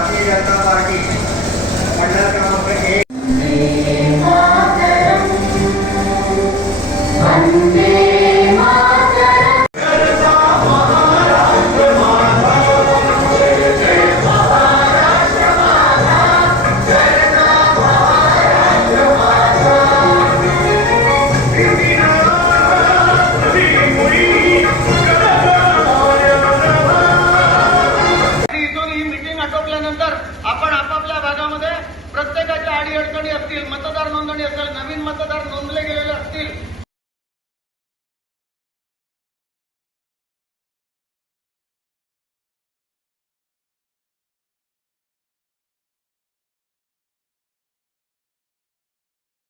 Bharatiya Janata party आटोपल्यानंतर आपण आपापल्या भागामध्ये प्रत्येकाच्या अडीअडचणी असतील मतदार नोंदणी असेल नवीन मतदार नोंदले गेलेले असतील